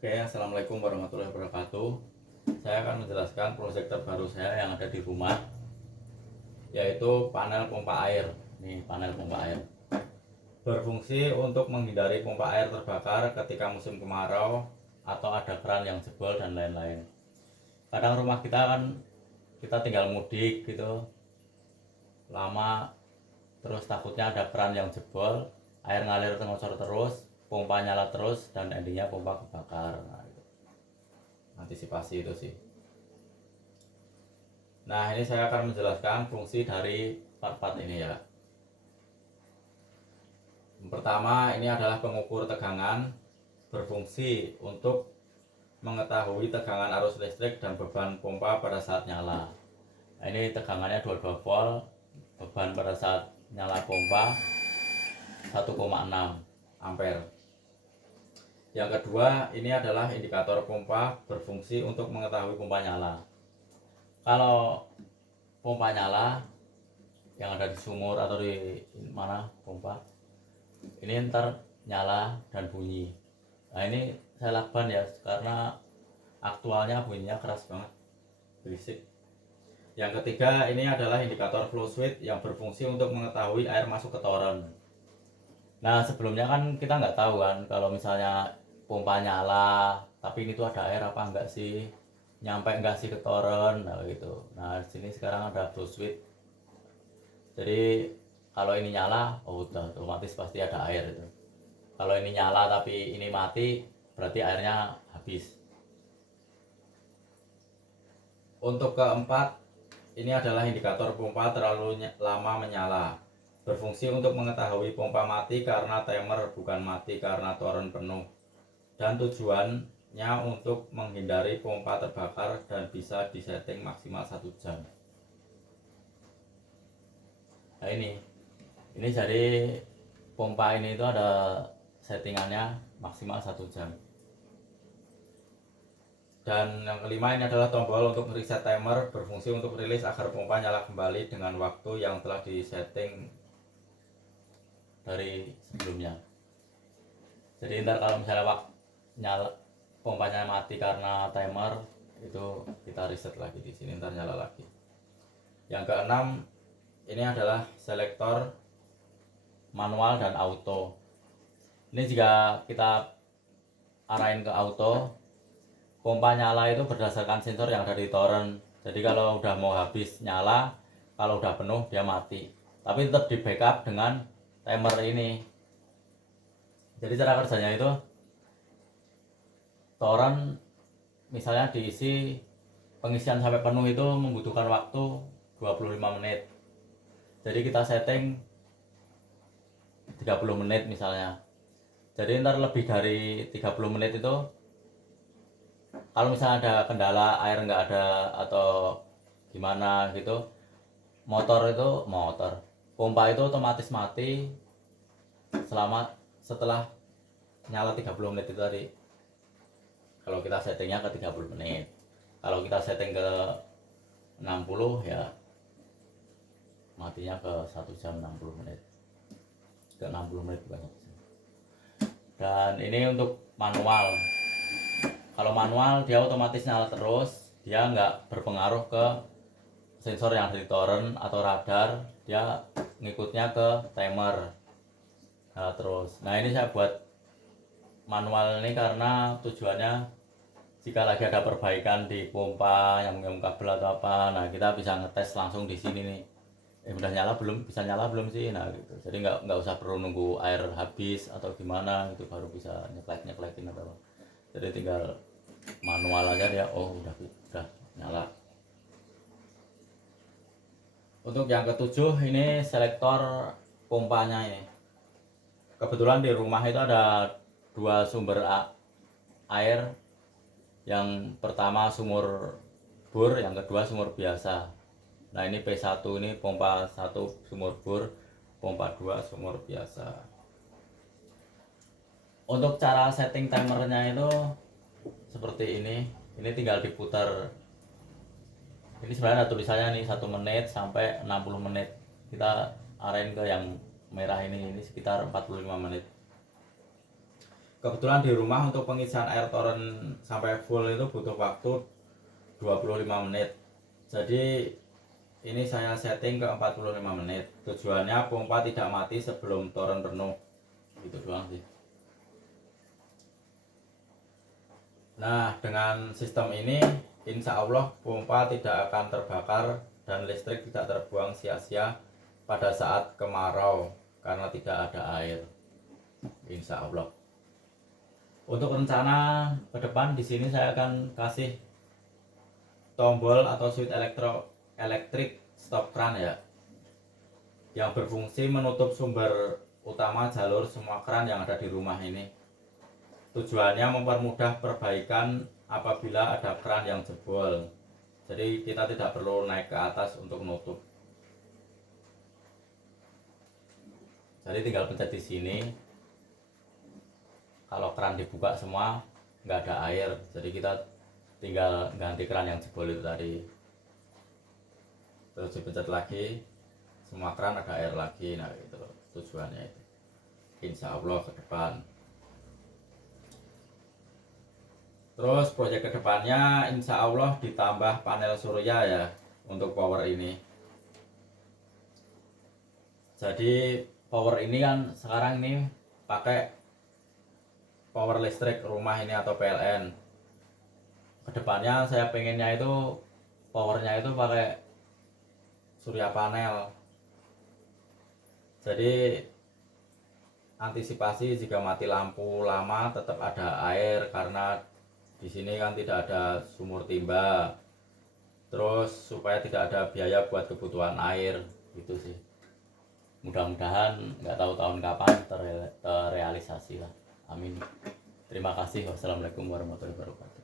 Oke, assalamualaikum warahmatullahi wabarakatuh. Saya akan menjelaskan proyek terbaru saya yang ada di rumah, yaitu panel pompa air. Ini panel pompa air berfungsi untuk menghindari pompa air terbakar ketika musim kemarau atau ada keran yang jebol dan lain-lain. Kadang rumah kita kan kita tinggal mudik gitu lama, terus takutnya ada keran yang jebol, air ngalir ngocor terus, pompa nyala terus, dan endingnya pompa kebakar. Nah, itu antisipasi itu sih. Nah, ini saya akan menjelaskan fungsi dari part-part ini ya. Yang pertama, ini adalah pengukur tegangan, berfungsi untuk mengetahui tegangan arus listrik dan beban pompa pada saat nyala. Nah, ini tegangannya 22 volt, beban pada saat nyala pompa 1,6 ampere. Yang kedua, ini adalah indikator pompa, berfungsi untuk mengetahui pompa nyala. Kalau pompa nyala yang ada di sumur atau di mana pompa, ini ntar nyala dan bunyi. Nah, ini saya lakban ya, karena aktualnya bunyinya keras banget, berisik. Yang ketiga, ini adalah indikator flow switch yang berfungsi untuk mengetahui air masuk ke toren. Nah, sebelumnya kan kita nggak tahu kan kalau misalnya pompa nyala tapi ini tuh ada air apa enggak sih, nyampe enggak sih ke toren, nah gitu. Nah, di sini sekarang ada flow switch. Jadi kalau ini nyala, oh udah otomatis pasti ada air itu. Kalau ini nyala tapi ini mati, berarti airnya habis. Untuk keempat, ini adalah indikator pompa terlalu lama menyala. Berfungsi untuk mengetahui pompa mati karena timer, bukan mati karena toren penuh. Dan tujuannya untuk menghindari pompa terbakar dan bisa disetting maksimal 1 jam. Nah, ini jadi pompa ini itu ada settingannya maksimal 1 jam. Dan yang kelima, ini adalah tombol untuk reset timer, berfungsi untuk rilis agar pompa nyala kembali dengan waktu yang telah disetting dari sebelumnya. Jadi ntar kalau misalnya nyala pompanya mati karena timer, itu kita reset lagi di sini, ntar nyala lagi. Yang keenam, ini adalah selektor manual dan auto. Ini jika kita arahin ke auto, pompa nyala itu berdasarkan sensor yang ada di toren. Jadi kalau udah mau habis nyala, kalau udah penuh dia mati. Tapi tetap di backup dengan timer ini. Jadi cara kerjanya itu, toren misalnya diisi, pengisian sampai penuh itu membutuhkan waktu 25 menit. Jadi kita setting 30 menit misalnya. Jadi ntar lebih dari 30 menit itu, kalau misalnya ada kendala air nggak ada atau gimana gitu, motor pompa itu otomatis mati setelah nyala 30 menit itu tadi. Kalau kita settingnya ke 30 menit, kalau kita setting ke 60 ya matinya ke 1 jam 60 menit, ke 60 menit banyak. Dan ini untuk manual. Kalau manual dia otomatis nyala terus, dia nggak berpengaruh ke sensor yang dari toren atau radar, dia ngikutnya ke timer. Nah, terus. Nah, ini saya buat manual ini karena tujuannya jika lagi ada perbaikan di pompa yang kabel atau apa, nah kita bisa ngetes langsung di sini nih. Udah nyala belum? Bisa nyala belum sih? Nah gitu. Jadi nggak usah perlu nunggu air habis atau gimana gitu baru bisa nyeklekin atau apa. Jadi tinggal manual aja dia, oh udah nyala. Untuk yang ketujuh, ini selektor pompanya ini. Kebetulan di rumah itu ada 2 sumber air. Yang pertama sumur bor, yang kedua sumur biasa. Nah, ini P1 ini pompa 1 sumur bor, pompa 2 sumur biasa. Untuk cara setting timernya itu seperti ini tinggal diputar. Ini sebenarnya ada tulisannya nih 1 menit sampai 60 menit. Kita arahin ke yang merah ini sekitar 45 menit. kebetulan di rumah untuk pengisian air toren sampai full itu butuh waktu 25 menit. Jadi ini saya setting ke 45 menit. Tujuannya pompa tidak mati sebelum toren penuh. Gitu doang sih. Nah, dengan sistem ini insya Allah pompa tidak akan terbakar dan listrik tidak terbuang sia-sia pada saat kemarau karena tidak ada air. Insya Allah. Untuk rencana ke depan di sini saya akan kasih tombol atau switch elektrik stop kran ya, yang berfungsi menutup sumber utama jalur semua kran yang ada di rumah ini. Tujuannya mempermudah perbaikan apabila ada kran yang jebol. Jadi kita tidak perlu naik ke atas untuk menutup. Jadi tinggal pencet di sini. Kalau keran dibuka semua nggak ada air, jadi kita tinggal ganti keran yang jebol itu tadi. Terus dipencet lagi, semua keran ada air lagi. Nah itu tujuannya itu. Insya Allah ke depan. Terus proyek kedepannya insya Allah ditambah panel surya ya untuk power ini. Jadi power ini kan sekarang ini pakai power listrik rumah ini atau PLN. Kedepannya saya pengennya itu powernya itu pakai surya panel. Jadi antisipasi jika mati lampu lama tetap ada air karena di sini kan tidak ada sumur timba. Terus supaya tidak ada biaya buat kebutuhan air gitu sih. Mudah-mudahan nggak tahu tahun kapan terrealisasi lah. Amin. Terima kasih. Wassalamualaikum warahmatullahi wabarakatuh.